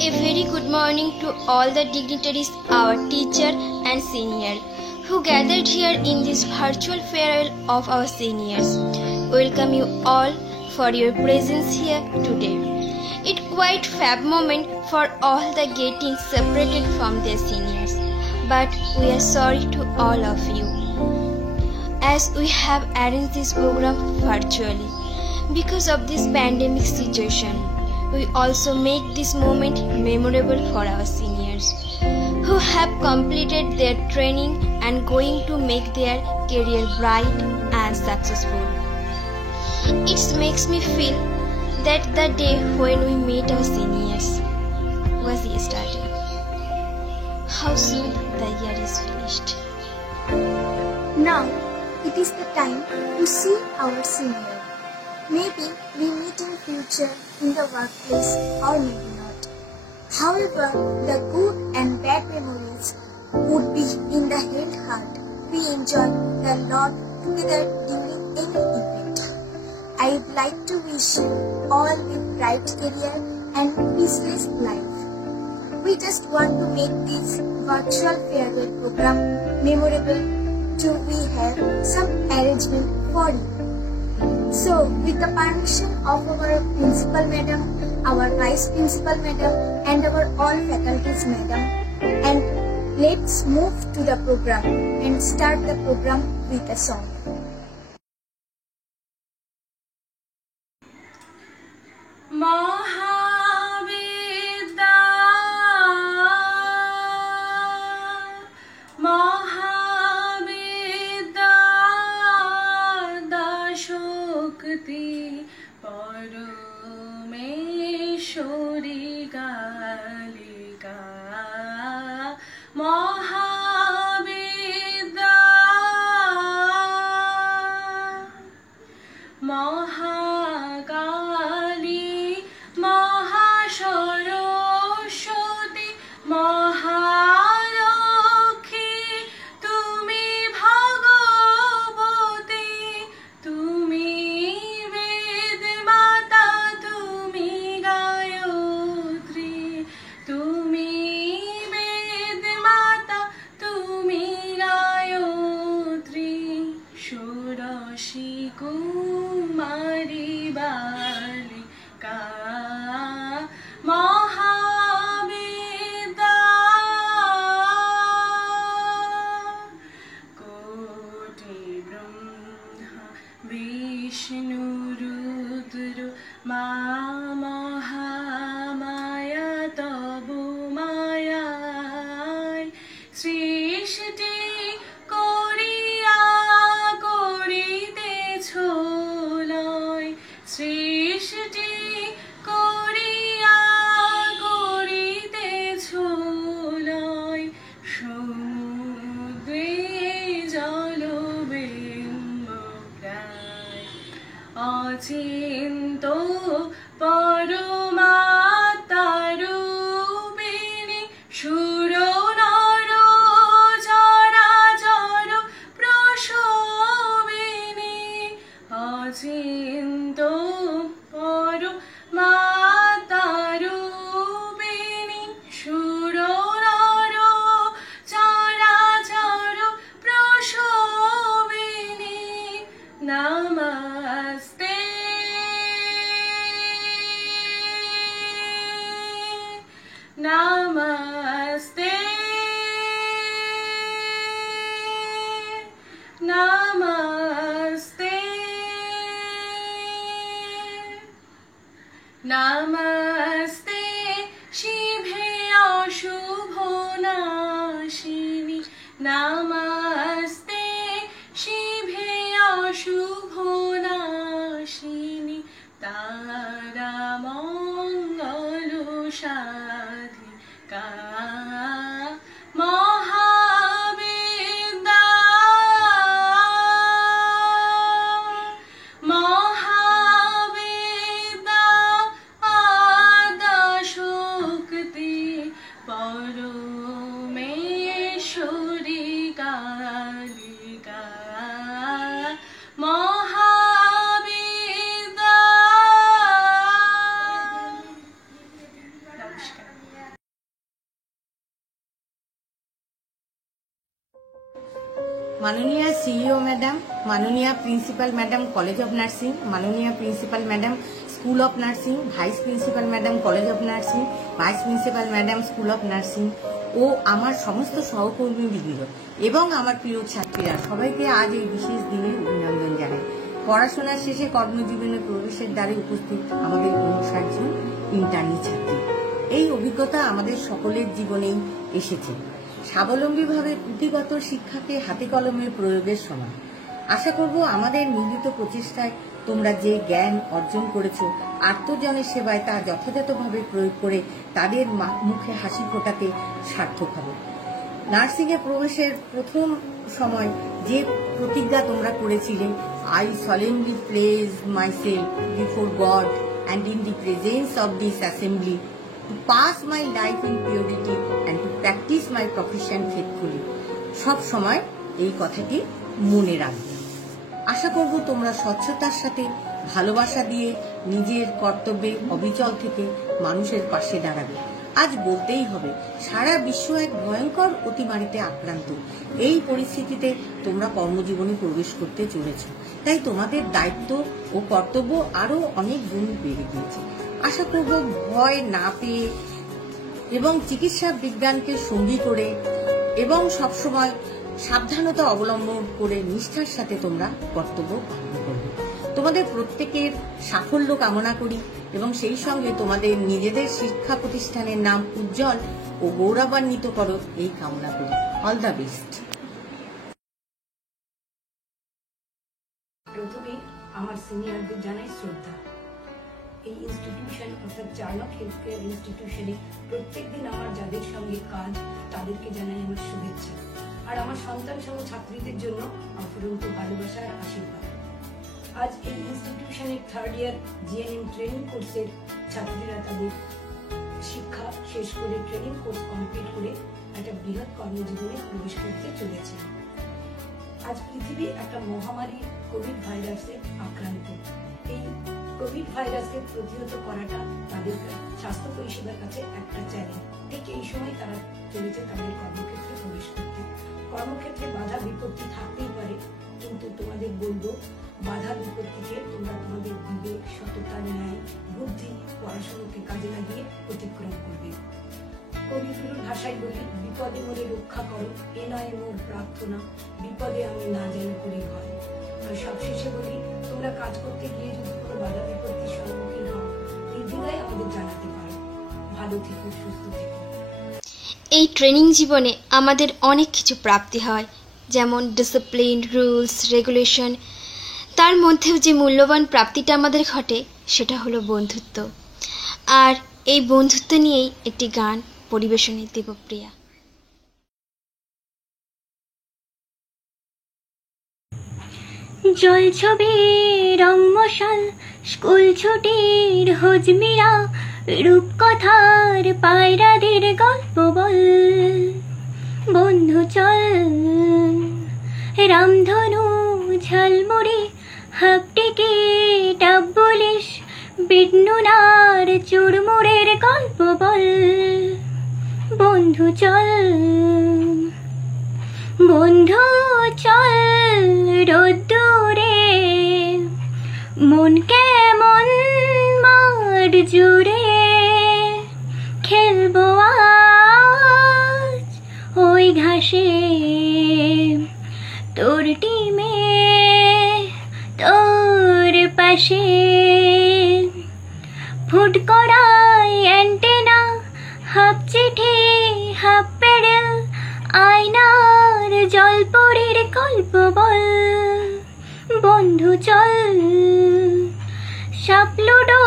A very good morning to all the dignitaries, our teacher and senior, who gathered here in this virtual farewell of our seniors. Welcome you all for your presence here today. It quite fab moment for all the getting separated from their seniors, but we are sorry to all of you, as we have arranged this program virtually because of this pandemic situation. We also make this moment memorable for our seniors who have completed their training and going to make their career bright and successful. It makes me feel that the day when we met our seniors was yesterday. How soon the year is finished. Now it is the time to see our senior. Maybe we meet in future in the workplace or maybe not. However, the good and bad memories would be in the held heart we enjoy a lot together during any event. I would like to wish you all a bright career and peaceless life. We just want to make this virtual farewell program memorable till we have some arrangement for you. So, with the permission of our principal madam, our vice principal madam and our all faculties madam, and let's move to the program and start the program with a song. परमेश्वरी कालिका महाविद्या महाकाली महासरस्वती महालक्ष्मी তুমি ভগবতী তুমি বেদ মাতা তুমি গায়ত্রী তুমি বেদ মাতা তুমি গায়ত্রী ষোড়শী কুমারী বালিকা মহাবিদ্যা কোটি ব্রহ্মা বিষ্ণু রুদ্র মা মহামায়া তব মায়ায় সৃষ্টি করিয়া করিতেছ লয় সৃষ্টি করিয়া করিতেছ লয় সমুদ্রে জলবিম্ব প্রায় অচিন্ত পরমাত্মারূপিণী সুর নর চরাচর প্রসবিনী অচিন্ত পরমাত্মারূপিণী সুর নর চরাচর প্রসবিনী namaste Namaste, Namaste, Namaste, Shibhe Ashubho Nashini, Namaste, Shibhe Ashubho Nashini, Tara Mongalo Shadhika Mahavidya Mahavidya माननीय सीईओ मैडम, माननीय principal madam college of nursing, माननीय principal madam school of nursing, vice principal madam college of nursing, vice principal madam school of nursing ও আমার সমস্ত সহকর্মীবৃন্দ এবং আমার প্রিয় ছাত্রীরা সবাইকে আজ এই বিশেষ দিনে অভিনন্দন জানাই। পড়াশোনা শেষে কর্মজীবনে প্রবেশের দ্বারে উপস্থিত আমাদের 59 জন ইন্টার্নি ছাত্রী। এই অভিজ্ঞতা আমাদের সকলের জীবনেই এসেছে। স্বাবলম্বীভাবে পুঁথিগত শিক্ষাকে হাতে কলমে প্রয়োগের সময়। আশা করব আমাদের মিলিত প্রচেষ্টায় তোমরা যে জ্ঞান অর্জন করেছো আত্মজনের সেবায় তা যথাযথভাবে প্রয়োগ করে তাদের মুখে হাসি ফোটাতে সার্থক হবে। নার্সিংয়ে প্রবেশের প্রথম সময় যে প্রতিজ্ঞা তোমরা করেছিলে, I solemnly place myself before God and in the presence of this assembly to pass my life in purity and to practise my profession faithfully. সব সময় এই কথাটি মনে রাখবে। আশা করব তোমরা স্বচ্ছতার সাথে ভালোবাসা দিয়ে নিজের কর্তব্যে অবিচল থেকে মানুষের পাশে দাঁড়াবে। আজ বলতেই হবে সারা বিশ্ব এক ভয়ঙ্কর অতিমারিতে আক্রান্ত। এই পরিস্থিতিতে তোমরা কর্মজীবনে প্রবেশ করতে চলেছ, তাই তোমাদের দায়িত্ব ও কর্তব্য আরো অনেক গুণ বেড়ে গিয়েছে। আশা করব ভয় না পেয়ে এবং চিকিৎসা বিজ্ঞানকে সঙ্গী করে এবং সবসময় সাবধানতা অবলম্বন করে নিষ্ঠার সাথে তোমরা কর্তব্য পালন করবে। তোমাদের প্রত্যেকের সাফল্য কামনা করি এবং সেই সঙ্গে তোমাদের নিজেদের শিক্ষা প্রতিষ্ঠানের নাম উজ্জ্বল ও গৌরবান্বিত করো এই কামনা করি। All the best. প্রথমে আমার সিনিয়রদের জানাই শ্রদ্ধা। এই ইনস্টিটিউশন অর্থাৎ চার্নক হেলথ কেয়ার ইনস্টিটিউশনে প্রত্যেকদিন আমার যাদের সঙ্গে কাজ তাদেরকে জানাই আমার শুভেচ্ছা, আর আমার সন্তান সহ ছাত্রীদের জন্য অফুরন্ত ভালোবাসা আর আশীর্বাদ। আজ এই ইনস্টিটিউশনের 3rd ইয়ার জিএনএম ট্রেনিং কোর্সের ছাত্রীরা তাদের শিক্ষা শেষ করে ট্রেনিং কোর্স কমপ্লিট করে একটা বৃহৎ কর্মজীবনে প্রবেশ করতে চলেছে। আজ পৃথিবী একটা মহামারী কোভিড ভাইরাসে আক্রান্ত। এই কোভিড ভাইরাসকে প্রতিহত করাটা তাদের স্বাস্থ্য পরিষেবার কাছে একটা চ্যালেঞ্জ। ঠিক এই সময় তারা চলেছে তাদের কর্মক্ষেত্রে প্রবেশ করতে। কর্মক্ষেত্রে বাধা বিপত্তি থাকতেই পারে, কিন্তু তোমাদের বলবো বাধা বিপত্তিকে তোমরা তোমাদের বিবেক, সততা, ন্যায়, বুদ্ধি, পড়াশোনাকে কাজে লাগিয়ে অতিক্রম করবে। কবিগুলোর ভাষায় বলি, বিপদে মোরে রক্ষা করো, এ নয় মোর প্রার্থনা, বিপদে আমি না যেন করি ভয়। আর সবশেষে বলি, তোমরা কাজ করতে গিয়ে যদি কোনো বাধা বিপত্তির সম্মুখীন হও, নির্দ্বিধায় আমাদের জানাতে পারো। ভালো থেকো, সুস্থ থেকো। এই ট্রেনিং জীবনে আমাদের অনেক কিছু প্রাপ্তি হয়, যেমন ডিসিপ্লিন, রুলস, রেগুলেশন। তার মধ্যেও যে মূল্যবান প্রাপ্তিটা আমাদের ঘটে সেটা হলো বন্ধুত্ব। আর এই বন্ধুত্ব নিয়েই একটি গান পরিবেশনে দেবপ্রিয়া। জল ছবি রং মশাল, স্কুল ছুটির হজমিরা, রূপকথার পায়রাদের গল্প বল, বন্ধু চল। রামধনু, ঝালমুড়ি, হাফ টিকিট, পুলিশ, বিটনুনার চুরমুড়ের গল্প বল, বন্ধু চল। বন্ধু চল রোদ্দুরে, মন কেমন মার জুড়ে, খেলবো আজ ওই ঘাসে, তোর টিমে তোর পাশে। ফুট করাই অ্যান্টেনা, হাফ চিঠি, হাফ পেডেল, আয়নার জলপরীর গল্প বল, বন্ধু চল। সাপ লুডো,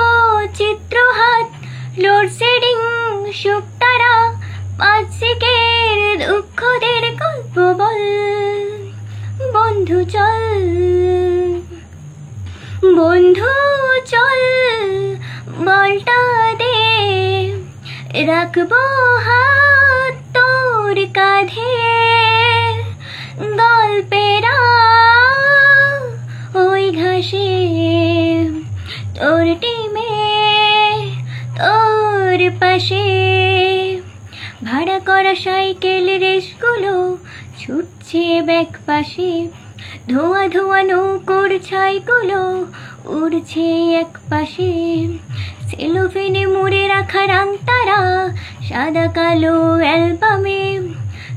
চিত্রহাট, লোডশেডিং, শুকতারা, 5 সিকের দুঃখদের গল্প বল, বন্ধু চল। বন্ধু চল বলটা দে, রাখবো হাত তোর কাঁধে, গল্পেরা ওই ঘাসে, তোর টিমে তোর পাশে। ভাড়া করা সাইকেল রেসগুলো ছুটছে উড়ছে ব্যাক পাশে, ধোঁয়া ধোঁয়া নৌকোর ছাইগুলো উড়ছে এক পাশে। সেলোফেনে মুড়ে রাখা রাংতারা সাদা কালো অ্যালবামে,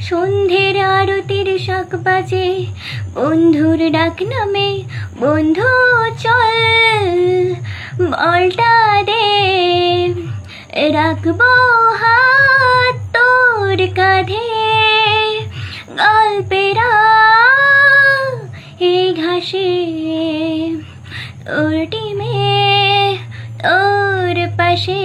সন্ধ্যের আরতির শাক বাজে বন্ধুর ডাক নামে। বন্ধু চল বলটা দে, রাখবো হাত তোর কাঁধে, গল্পেরা এই ঘাসে, তোর টিমে তোর পাশে।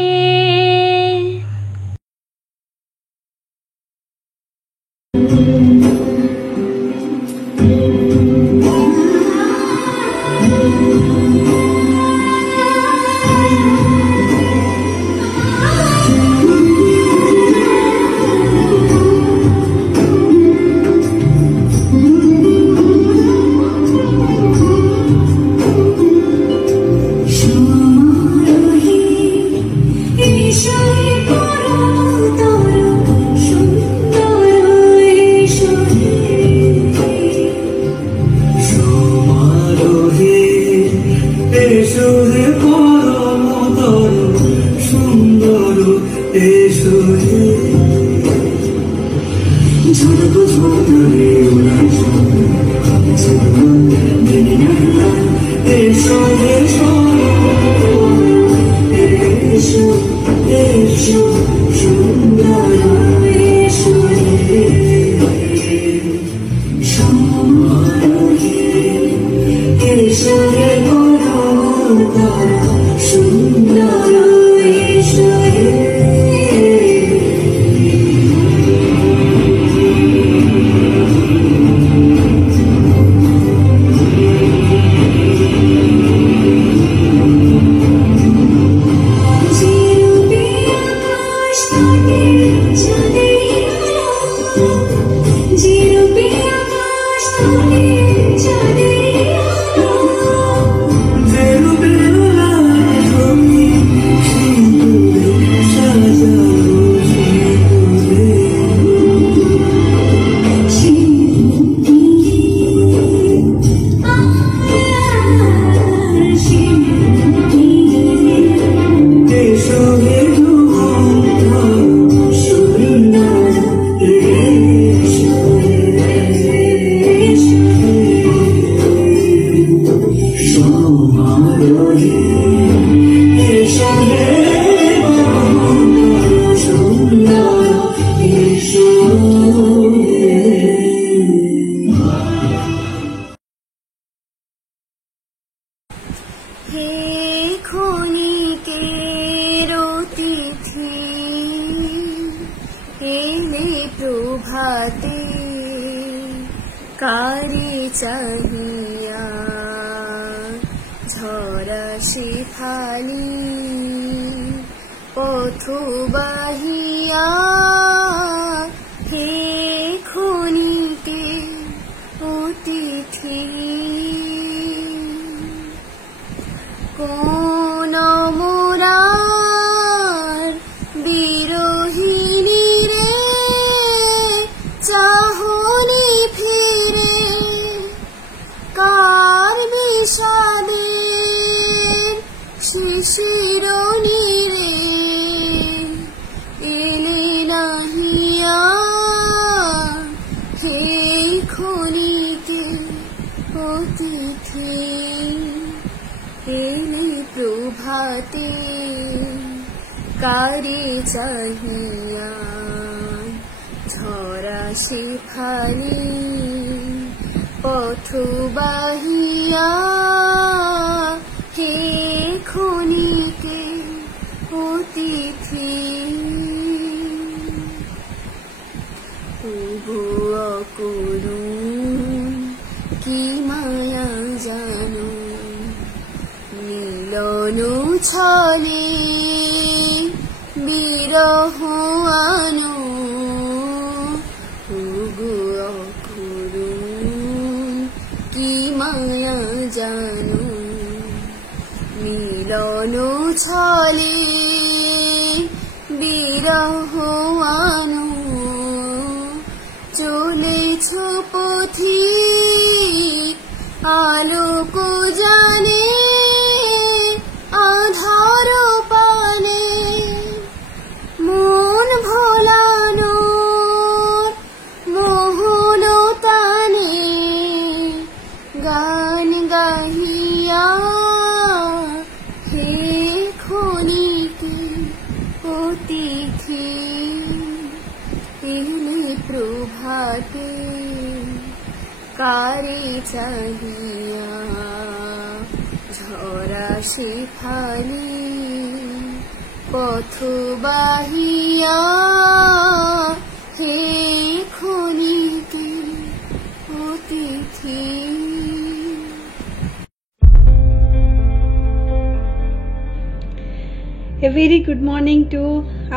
বিরহ আনো চলেছ পথ কারে চাহিয়া ঝরা শিফালি পথ বাহিয়া হে খনিকে অতিথি। A very good morning to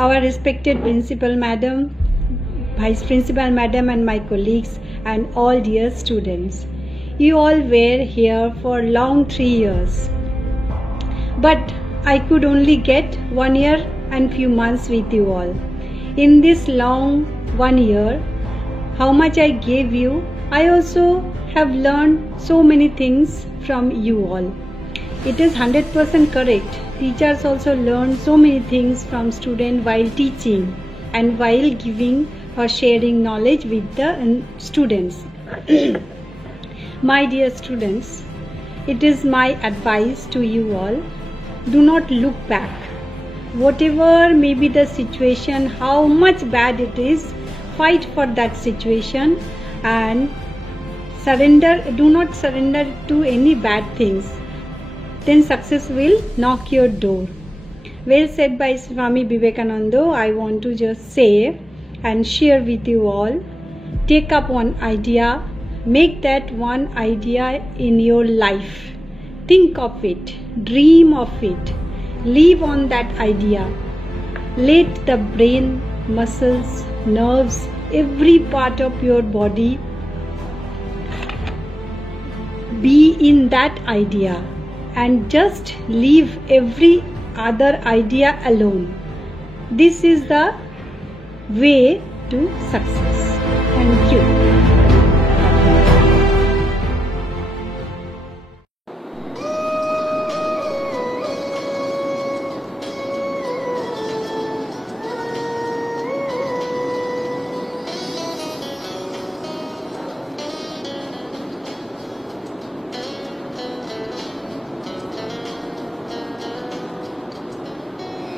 our respected Principal Madam, Vice Principal Madam and my colleagues and all dear students. You all were here for long 3 years. But I could only get 1 year and few months with you all. In this long 1 year, how much I gave you, I also have learned so many things from you all. It is 100% correct. Teachers also learn so many things from students while teaching and while giving or sharing knowledge with the students. My dear students, it is my advice to you all, do not look back. Whatever may be the situation, how much bad it is, fight for that situation and do not surrender to any bad things. Then success will knock your door. Well said by Swami Vivekananda. I want to just say and share with you all, take up one idea, make that one idea in your life. Think of it, dream of it, live on that idea. Let the brain, muscles, nerves, every part of your body be in that idea and just leave every other idea alone. This is the way to success. Thank you.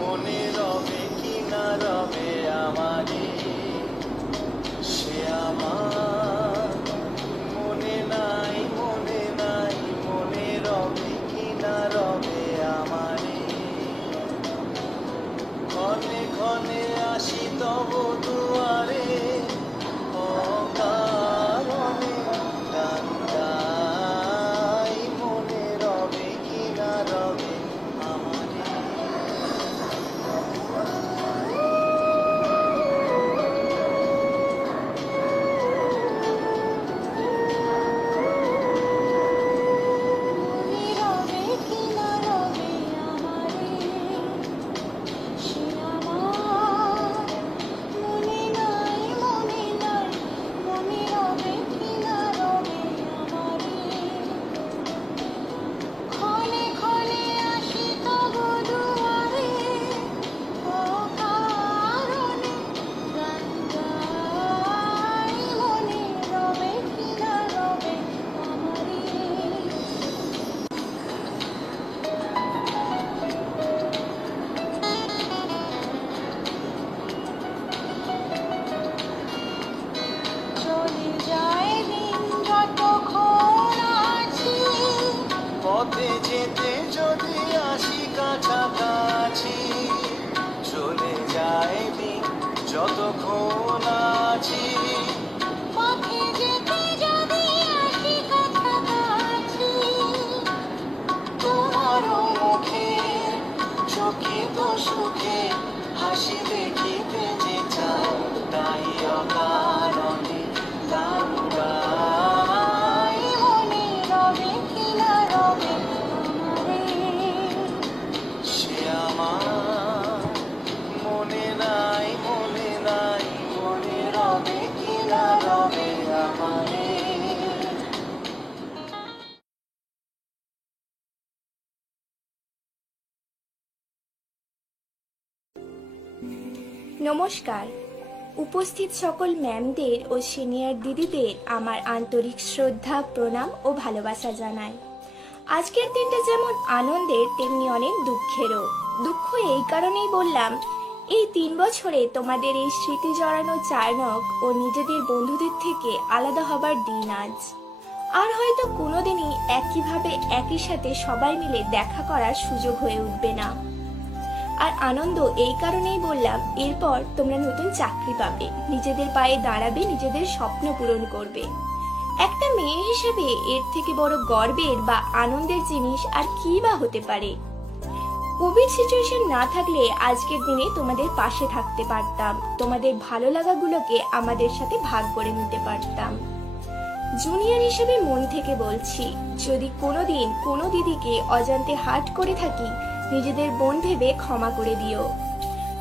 মনে রবে কি না রবে আমারে, সে আমার মনে নাই, মনে নাই, মনে রবে কি না রবে আমারে। ক্ষণে ক্ষণে আসি তব দুয়ারে, অকারণে গান গাই, মনে রবে কি না রবে আমারে। পথে যেতে যদি আসি কাছাকাছি, চলে যায় দিন যতক্ষণ আছি। পথে যেতে যদি আসি কাছাকাছি, তোমার মুখে চকিত সুখে হাসি দেখিতে যে চাই, তাই অকারণে গান গাই, মনে রবে কি না রবে আমারে। সে আমার মনে নাই, মনে নাই, মনে রবে কি না রবে আমারে। নমস্কার। উপস্থিত সকল ম্যামদের ও সিনিয়র দিদিদের আমার আন্তরিক শ্রদ্ধা, প্রণাম ও ভালোবাসা জানাই। আজকের দিনটা যেমন আনন্দের তেমনি অনেক দুঃখেরও। দুঃখ এই কারণেই বললাম, এই 3 বছরে তোমাদের এই স্মৃতি জড়ানো চার্নক ও নিজেদের বন্ধুদের থেকে আলাদা হবার দিন আজ। আর হয়তো কোনোদিনই একইভাবে একই সাথে সবাই মিলে দেখা করার সুযোগ হয়ে উঠবে না। আর আনন্দ এই কারণেই বললাম, এরপর তোমরা নতুন চাকরি পাবে, নিজেদের পায়ে দাঁড়াবে, নিজেদের স্বপ্ন পূরণ করবে। একটা মেয়ে হিসেবে এর থেকে বড় গর্বের বা আনন্দের জিনিস আর কি বা হতে পারে। কোভিড সিচুয়েশন না থাকলে আজকের দিনে তোমাদের পাশে থাকতে পারতাম, তোমাদের ভালো লাগাগুলোকে আমাদের সাথে ভাগ করে নিতে পারতাম। জুনিয়র হিসেবে মন থেকে বলছি, যদি কোনোদিন কোনো দিদিকে অজান্তে হার্ট করে থাকি, নিজেদের বোন ভেবে ক্ষমা করে দিও।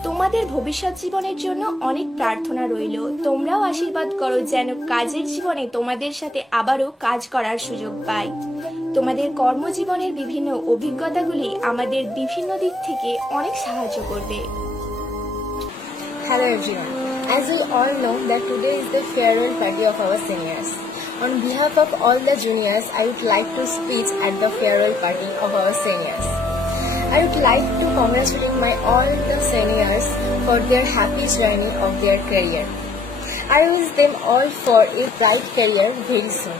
তোমাদের ভবিষ্যৎ জীবনের জন্য অনেক প্রার্থনা রইল। তোমরাও আশীর্বাদ করো যেন কাজের জীবনে তোমাদের সাথে আবারও কাজ করার সুযোগ পাই। তোমাদের কর্মজীবনের বিভিন্ন অভিজ্ঞতাগুলি আমাদের বিভিন্ন দিক থেকে অনেক সাহায্য করবে। Hello everyone. As you all know that today is the farewell party of our seniors. On behalf of all the juniors, I would like to speak at the farewell party of our seniors. I would like to congratulate all the seniors for their happy journey of their career. I wish them all for a bright career very soon.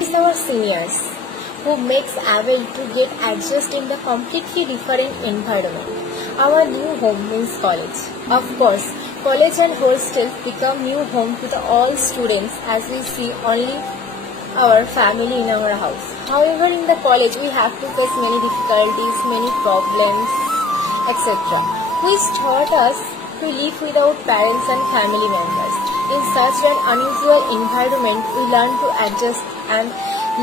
It's our seniors who makes able to get adjusted in the completely different environment. Our new home means college. Of course, college and hostels become new home to all students as we see only our family in our house. However, in the college we have to face many difficulties, many problems, etc., which taught us to live without parents and family members. In such an unusual environment, we learn to adjust and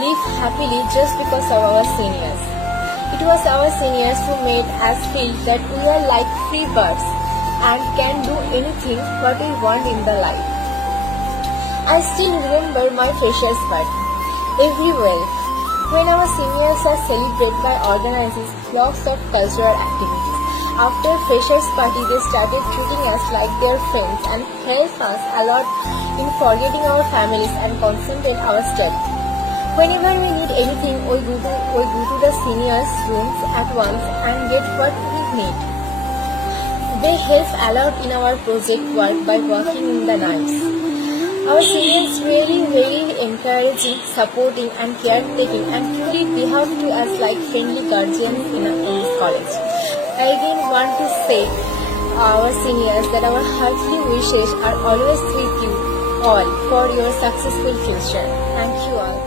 live happily just because of our seniors. It was our seniors who made us feel that we are like free birds and can do anything what we want in the life. I still remember my freshers party. Everywhere, when our seniors are celebrated by organizing lots of cultural activities. After freshers party, they started treating us like their friends and helped us a lot in forgetting our families and concentrate our study. Whenever we need anything, we go to the seniors' rooms at once and get what we need. They help a lot in our project work by working in the nights. Our seniors really very encouraging, supporting and caretaking and truly behave to us like friendly guardians in this college. I again want to say our seniors that our heartly wishes are always with you all for your successful future. Thank you all.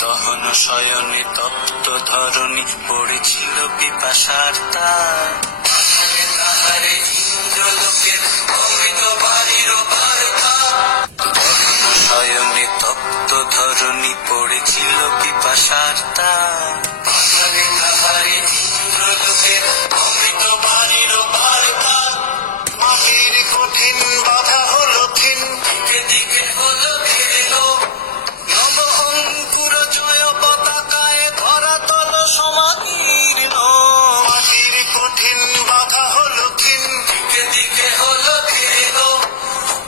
দহন শয়নে তপ্ত ধরণী পড়েছিল পিপাসার তার তাহারে ইন্দ্রলোকের অমৃত বাড়ির বার্তা দহন শয়নে তপ্ত ধরণী পড়েছিল পিপাসার তার তাহারে ইন্দ্রলোকের অমৃত বাড়ির বার্তা মাটির কঠিন বাধা হলো ক্ষীণ দিকে দিকে হলো ঘিরিল নব অঙ্কুর জয় পতাকায় ধরাতল সমাকীর্ণ মাটির কঠিন বাধা হলো ক্ষীণ দিকে দিকে হলো ঘিরিল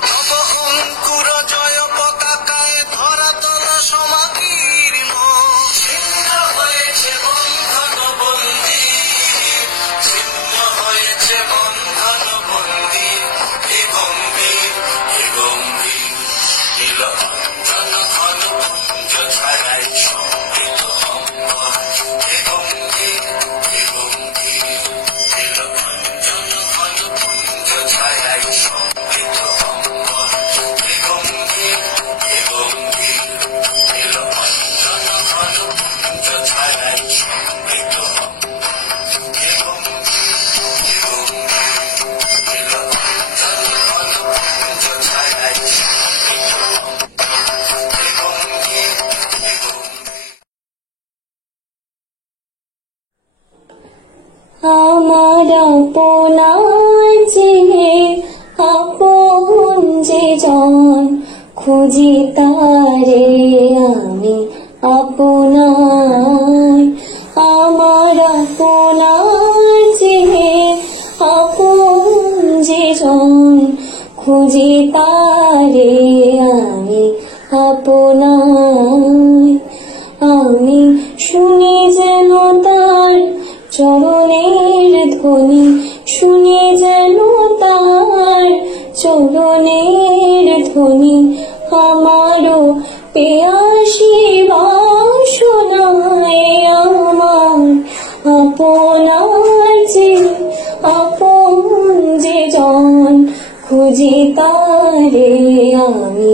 নব অঙ্কুর জয় পতাকায় ধরাতল সমাকীর্ণ ছিন্ন হয়েছে বন্ধন বন্দী ছিন্ন হয়েছে বন্ধন বন্দী এ গম্ভীর নীল অঞ্জন ঘন পুঞ্জ ছাড়াই সমৃত অম্বর এ গম্ভীর নীল অঞ্জন ঘন পুঞ্জ ছাড়াই সমৃত অম্বর এ গম্ভীর নীল অঞ্জন ঘন পুঞ্জ ছাড়াই সমৃত অম্বর এ গম্ভীর নীল অঞ্জন ঘন পুঞ্জ ছাড়াই আমার আপনার চেয়ে আপন যে জন খুঁজি তারে আমি আপনার আমার আপনার চেয়ে আপন যে জন খুঁজি তারে আমি আপনার আমি শুনি যেন তার চরণের ধ্বনি শুনি যেন তার চরণের ধ্বনি আমারও পেয়াসী বাসনায় আমার আপনার যে আপন যে জন খুঁজি তারে আমি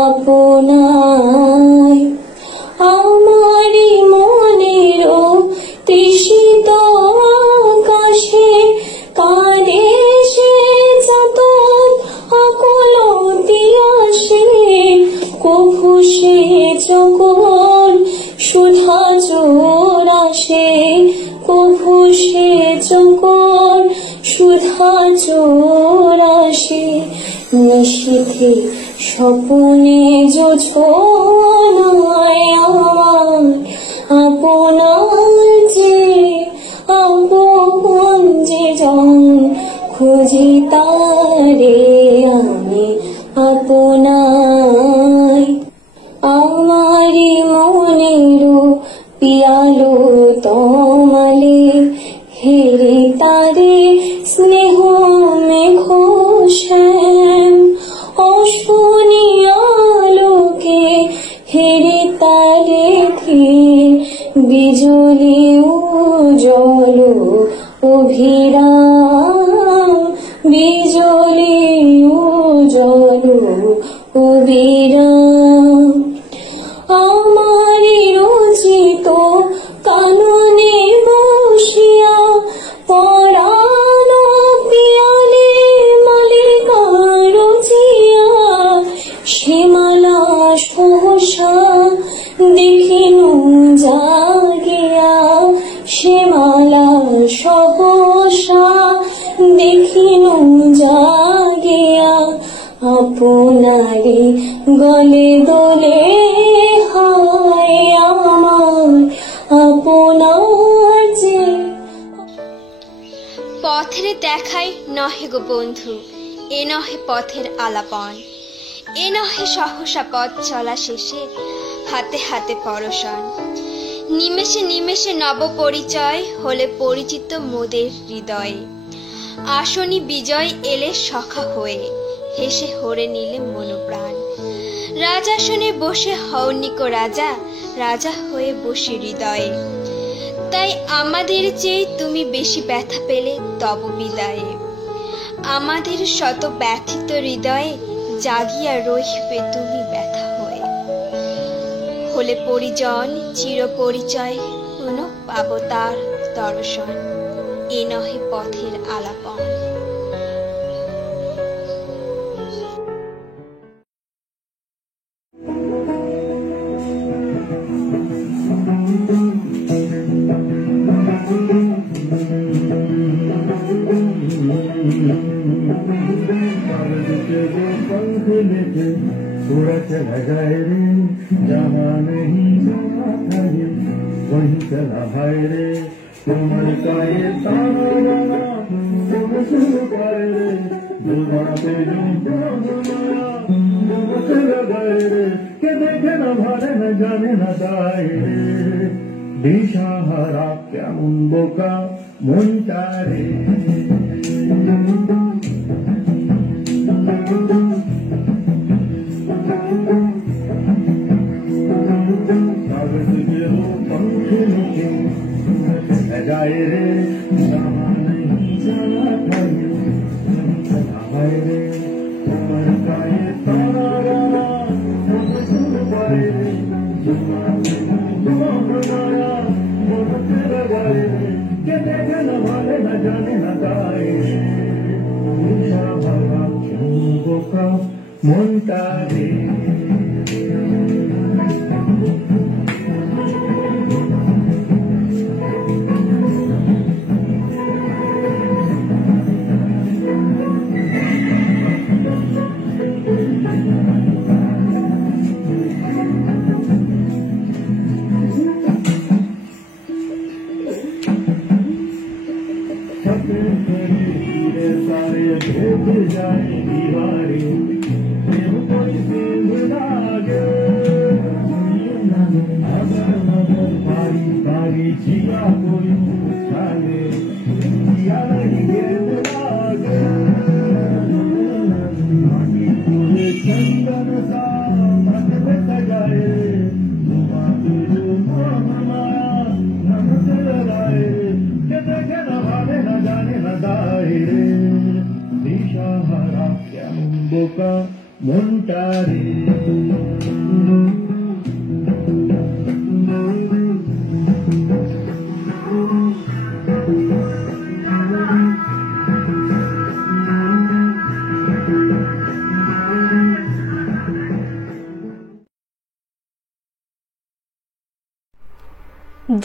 আপনার আমারি মনেরও তৃষিত আকাশে কাঁদে সে যাতন আকুলতি আসে কভু সে চকর সুধা জোর আসে কভু সে চকর সুধা জোর আসে নিশীথে স্বপনে যোছনায় আমার আপনার যে আপন যে জন খুঁজি তারে আমি আপনার আমারি মনেরও পিয়ালো তমালে হেরে তারে স্নেহ মেঘ শ্যাম অশনিয়ালোকে হেরে তারে বিজুলি উজ্জ্বল অভিরাম বিজুলি উজ্জ্বল অভিরাম আমারি রচিত কাননে বসিয়া পরানো পিয়ালে মালিকা রচিয়া শ্যামলা সহসা দেখিনু জাগিয়া শ্যামলা সহসা দেখিনু জাগিয়া আপনারি গলে দোলে হায় আমার আপনার যে পথের দেখাই নহে গো বন্ধু এ নহে পথের আলাপন এ নহে সহসা পথ চলা শেষে হাতে হাতে পরশন নিমেষে নিমেষে নব পরিচয় হলে পরিচিত মোদের হৃদয়ে আসনি বিজয় এলে সখা হয়ে হেসে হরে নিলে মনোপ্রাণ রাজাসনে বসে হওনিকো রাজা রাজা হয়ে বসে হৃদয়ে তাই আমাদের চেয়ে তুমি বেশি ব্যথা পেলে তব বিদায়ে আমাদের শত ব্যথিত হৃদয়ে জাগিয়া রহিবে তুমি ব্যথা হয়ে হলে পরিজন চির পরিচয় পুনঃ পাবো তার দর্শন, এ নহে পথের আলাপন। उड़ा चला जाए रे जहाँ नहीं जाना था ये वहीं चला भाई रे तुमर का ये तारा तुम शुरू कर रे दुबाते जो तुम चला गए रे के देखे न भारे न जाने न दाए रे दिशा हरा क्या मुंबो का मुंटा रे जाए रे जहाँ नहीं जाना था भाई रे उमर का ये तारा रे के देखे न भाले न जाने न दाए का मुंटा रे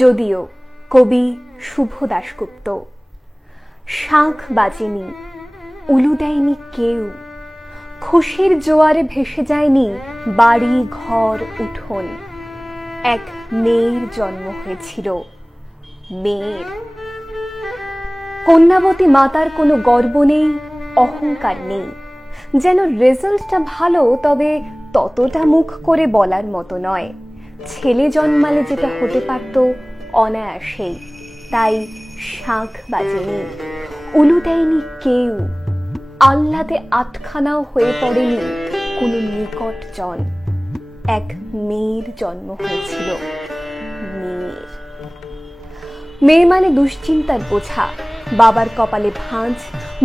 যদিও কবি শুভ দাশগুপ্ত, শাঁখ বাজেনি, উলু দেয়নি কেউ, খুশির জোয়ারে ভেসে যায়নি বাড়ি ঘর উঠোন, এক মেয়ের জন্ম হয়েছিল। মেয়ের কন্যাবতী মাতার কোনো গর্ব নেই, অহংকার নেই, যেন রেজাল্টটা ভালো তবে ততটা মুখ করে বলার মতো নয়। ছেলে জন্মালে যেটা হতে পারত অনায়াসেই, তাই শাঁখ বাজেনি, উলু দেয়নি কেউ, আহ্লাদে আটখানাও হয়ে পড়েনি কোনো নিকট জন। এক মেয়ের জন্ম হয়েছিল। মেয়ে মানে দুশ্চিন্তার বোঝা, বাবার কপালে ভাঁজ,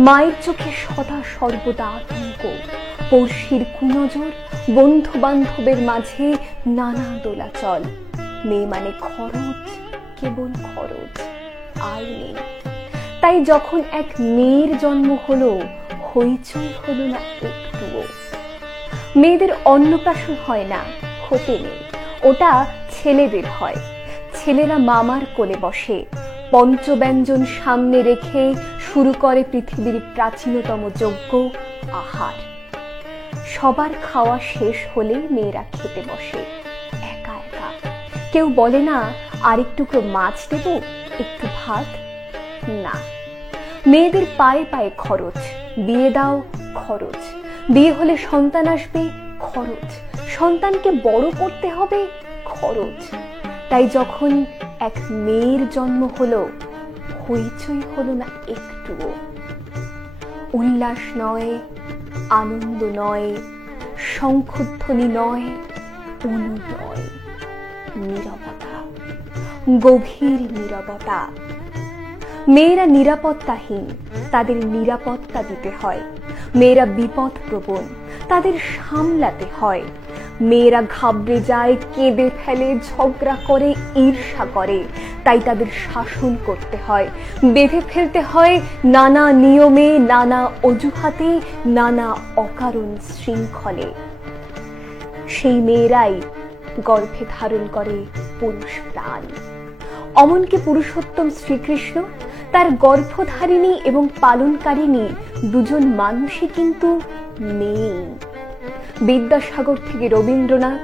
মায়ের চোখে সদা সর্বদা আতঙ্ক, পড়শির কুনজর, বন্ধু বান্ধবের মাঝে নানা দোলাচল। মেয়ে মানে খরচ, কেবল খরচ, আর নেই। তাই যখন এক মেয়ের জন্ম হলো, হইচই হলো না একটুও। মেয়েদের অন্নপ্রাশন হয় না, হতে নেই, ওটা ছেলেদের হয়। ছেলেরা মামার কোলে বসে, পঞ্চব্যঞ্জন সামনে রেখে শুরু করে পৃথিবীর প্রাচীনতম যজ্ঞ, আহার। সবার খাওয়া শেষ হলে মেয়েরা খেতে বসে একা একা। কেউ বলে না আরেকটুকু মাছ দেব, একটু ভাত, না। মেয়েদের পায়ে পায়ে খরচ, বিয়ে দাও খরচ, বিয়ে হলে সন্তান আসবে খরচ, সন্তানকে বড় করতে হবে খরচ। তাই যখন এক মেয়ের জন্ম হলো, হইচই হলো না একটুও। উল্লাস নয়, আনন্দ নয়, শঙ্খধ্বনি নয়, অনু নয়, নীরবতা, গভীর নীরবতা। মেয়েরা নিরাপত্তাহীন, তাদের নিরাপত্তা দিতে হয়। মেয়েরা বিপদ প্রবণ, তাদের সামলাতে হয়। মেয়েরা ঘাবড়ে যায়, কেঁদে ফেলে, ঝগড়া করে, ঈর্ষা করে। তাই তাদের শাসন করতে হয়, বেঁধে ফেলতে হয় নানা নিয়মে, নানা অজুহাতে, নানা অকারণ শৃঙ্খলে। সেই মেয়েরাই গর্ভে ধারণ করে পুরুষ প্রাণ। অমনকি পুরুষোত্তম শ্রীকৃষ্ণ তার গর্ভধারিণী এবং পালনকারিণী দুজন মানুষই কিন্তু মেয়ে। বিদ্যাসাগর থেকে রবীন্দ্রনাথ,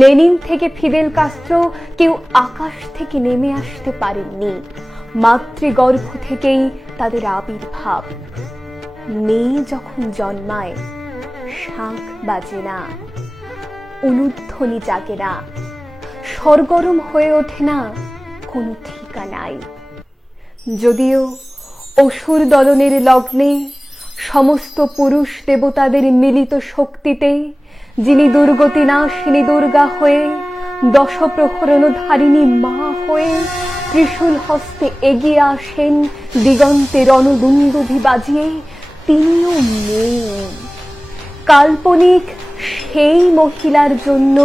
লেনিন থেকে ফিদেল কাস্ত্রো কেউ আকাশ থেকে নেমে আসতে পারেননি। মাতৃগর্ভ থেকেই তাদের আবির্ভাব। মেয়ে যখন জন্মায় শাঁখ বাজে না, উলুধ্বনি জাগে না, সরগরম হয়ে ওঠে না, কোনো ঠিকানাই। যদিও অসুর দলনের লগ্নে সমস্ত পুরুষ দেবতাদের মিলিত শক্তিতে যিনি দুর্গতি নাশিনী দুর্গা হয়ে, দশপ্রহরণধারিণী মা হয়ে ত্রিশূল হস্তে এগিয়ে আসেন দিগন্তে রণদুন্দুভি বাজিয়ে, তিনিও মেয়ে। কাল্পনিক সেই মহিলার জন্য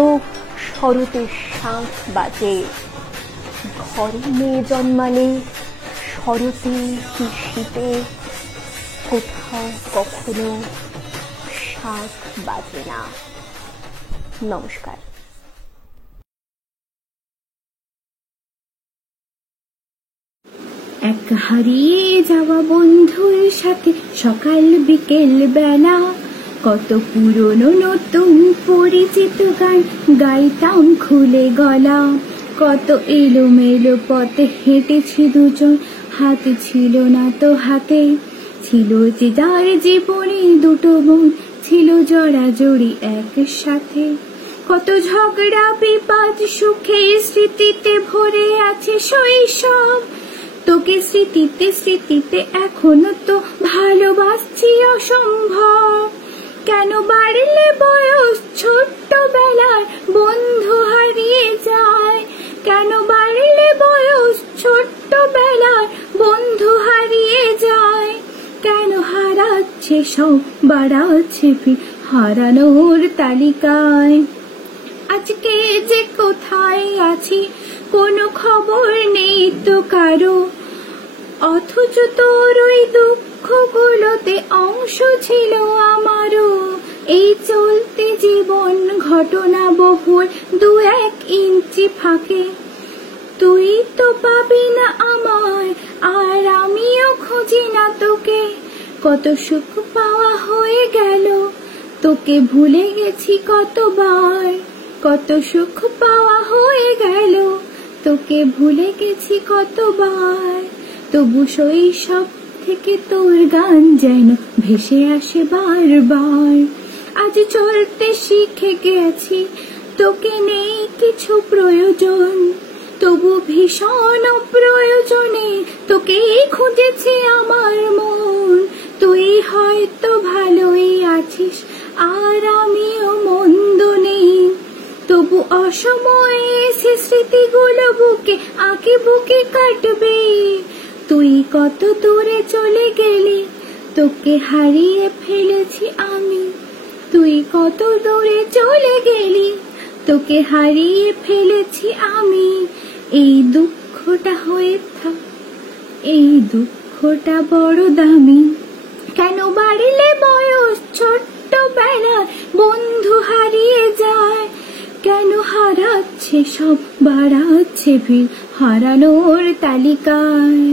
শরতে শাঁখ বাজে। ঘরে মেয়ে জন্মালে শরতে কি শীতে কোথাও কখনো শাঁখ বাজে না। নমস্কার। এক হারিয়ে যাওয়া বন্ধুর সাথে সকাল বিকেল বেলা কত পুরনো নতুন পরিচিত গান গাইতাম খুলে গলা। কত এলোমেলো পথে হেঁটেছি দুজন, হাত ছিল না তো হাতে। ছিল যে যার জীবনে দুটো মন, ছিল জড়াজড়ি একসাথে। কত ঝগড়া বিবাদ সুখে স্মৃতিতে ভরে আছে শৈশব। তোকে স্মৃতিতে স্মৃতিতে এখনো তো ভালোবাসছি অসম্ভব। কেন বাড়লে বয়স ছোট্টবেলার বন্ধু হারিয়ে যায়? কেন বাড়লে বয়স ছোট্টবেলার বন্ধু হারিয়ে যায়? কেন হারাচ্ছে সব, বাড়াচ্ছে হারানোর তালিকায়? আজকে যে কোথায় আছি কোনো খবর নেই তো কারো, অথচ তোর ওই দুঃখগুলোতে অংশ ছিল আমারও। এই চলতে জীবন ঘটনা বহুল 2-1 ইঞ্চি ফাঁকে। তুই তো পাবি না আমায়, আর আমিও খুঁজি না তোকে। কত সুখ পাওয়া হয়ে গেল, তোকে ভুলে গেছি কতবার। কত সুখ পাওয়া হয়ে গেল, তোকে ভুলে গেছি কতবার। তবু শৈশব থেকে তোর গান যেন ভেসে আসে বারবার। আজ চলতে শিখে গেছি, তোকে নেই কিছু প্রয়োজন। তবু ভীষণ প্রয়োজনে তোকেই খুঁজেছি আমার মন। তুই হয়তো ভালোই আছিস, আর আমিও মন্দ নেই। তবু অসময়ে সে স্মৃতিগুলো বুকে আঁকে বুকে কাটবে। তুই কত দূরে চলে গেলি, তোকে হারিয়ে ফেলেছি আমি। তুই কত দূরে চলে গেলি, তোকে হারিয়ে ফেলেছি আমি। এই দুঃখটা হয়ে থাক, এই দুঃখটা বড় দামি। কেন বাড়লে বয়স ছোট্টবেলার বন্ধু হারিয়ে যায়? কেন হারাচ্ছে সব, বাড়াচ্ছে ভিড় হারানোর তালিকায়?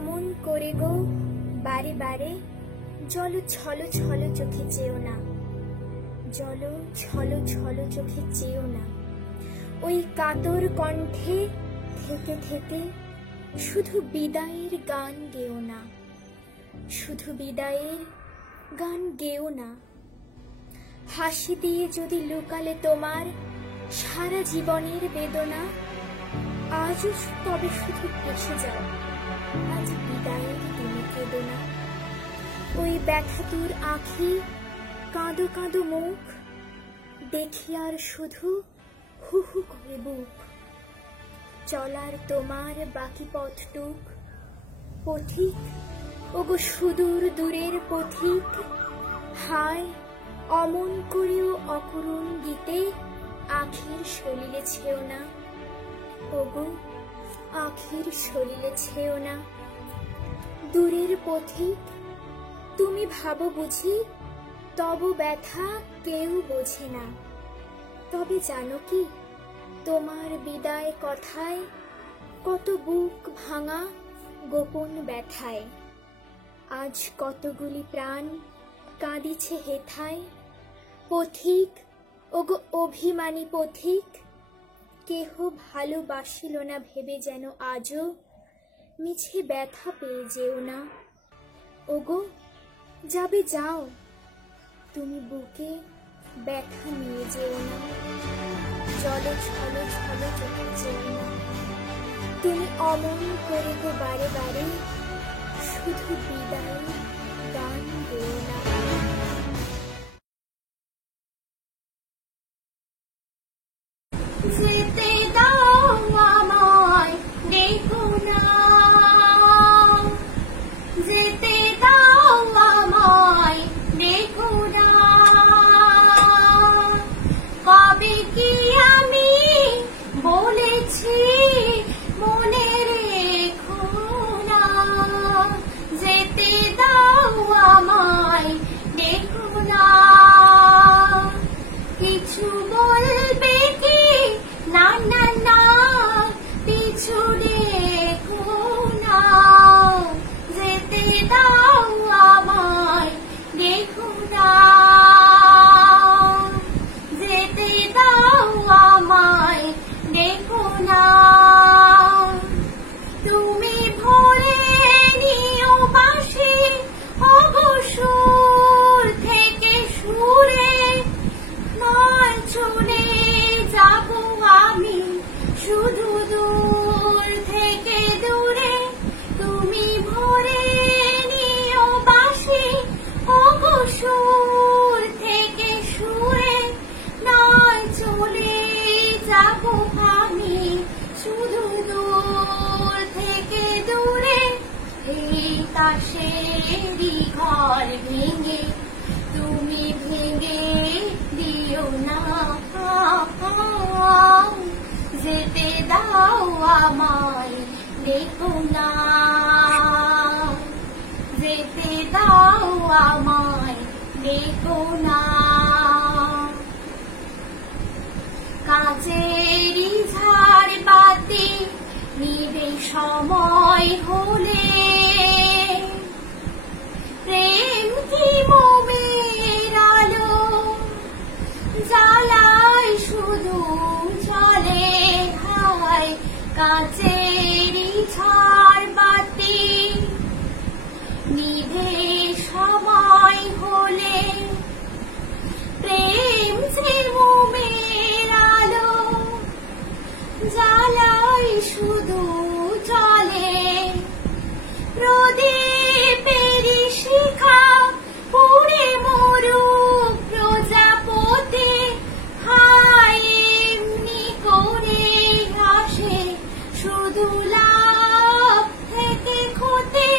অমন করে গো বারে বারে জল ছলো ছলো চোখে চেও না, জল ছলো ছলো চোখে চেও না। ওই কাতর কণ্ঠে থেকে থেকে শুধু বিদায়ের গান গেও না, শুধু বিদায়ের গান গেও না। হাসি দিয়ে যদি লুকালে তোমার সারা জীবনের বেদনা, আজও তবে শুধু এসে যাও, আজ বিদায়ের দিনে কেঁদো না। ওই ব্যথাতুর আঁখি কাঁদো কাঁদো মুখ দেখি আর শুধু হু হু করে বুক। চলার তোমার বাকি পথটুক পথিক, ওগো সুদূর দূরের পথিক, হায় অমন করেও অকরুণ গীতে আখির সলিলে ছেও না, ওগো আখির সলিলে ছেও না। দূরের পথিক তুমি ভাবো বুঝি তব ব্যথা কেউ বোঝে না, তবে জানো কি তোমার বিদায় কথায় কত বুক ভাঙা গোপন ব্যথায় আজ কতগুলি প্রাণ কাঁদিছে হেথায়। পথিক ওগো অভিমানী পথিক, কেহ ভালোবাসিল না ভেবে যেন আজও মিছে ব্যথা পেয়ে যেও না। ওগো যাবে যাও, তুমি বুকে ব্যথা নিয়ে যেও না, জলে ছলো ছলো চোখে যেও না। তুমি অমন করে গো বারে বারে শুধু বিদায় গান গেও না। যেতে দাও আমায় দেখো না, যেতে দাও আমায় দেখো না। কবে কি আমি বলেছি মনে রেখো না, যেতে দাও আমায় দেখো না। কিছু বলবে কি না না না, পিছু দেখো না, যেতে দাও আমায় দেখো না, যেতে দাও আমায় দেখো না। তুমি ভরে নিও বাঁশি অবসর থেকে সুরে, নয় চলে যাব আমি শুধু দূর থেকে দূরে। তুমি ভরে নিও বাঁশি অবসর থেকে সুরে, নয় চলে যাব আমি শুধু দূর থেকে দূরে। এই তাসেরই ঘর ভেঙে তুমি ভেঙে দিও না, যেতে দাও আমায় দেখো না, যেতে দাও আমায় দেখো না। কাজেরই ঝাড় বাতি নিবে সময় হলে, প্রেম কি মোমের আলো জ্বালায় শুধু চলে, হায় কাচেরই ঝাড় বাতি নিভে সময় হলে, প্রেম যে মোমের আলো জ্বালায় শুধু চলে। প্রদীপেরই শিখা পুড়ে মরুক প্রজাপতি, হায় এমনি করে আসে শুধু লাভ থেকে ক্ষতি।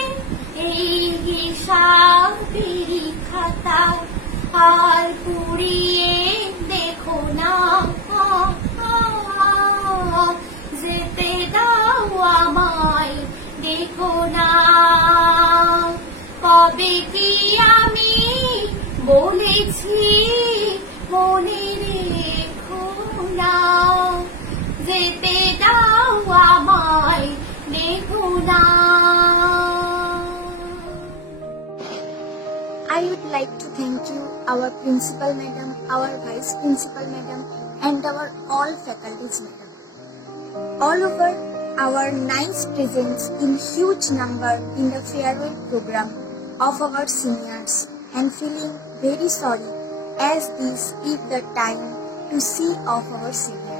এই হিসাবেরই খাতা আর পুড়িয়ে দেখো না, যেতে দাও আমায় দেখো না। কবে কি আমি বলেছি মনে রেখো না, যেতে দাও আমায় দেখো না। I would like to thank you, our principal madam, our vice principal madam, and our all faculties madam. All over our nice presence in huge number in the farewell program of our seniors, and feeling very sorry as this is the time to see off our seniors.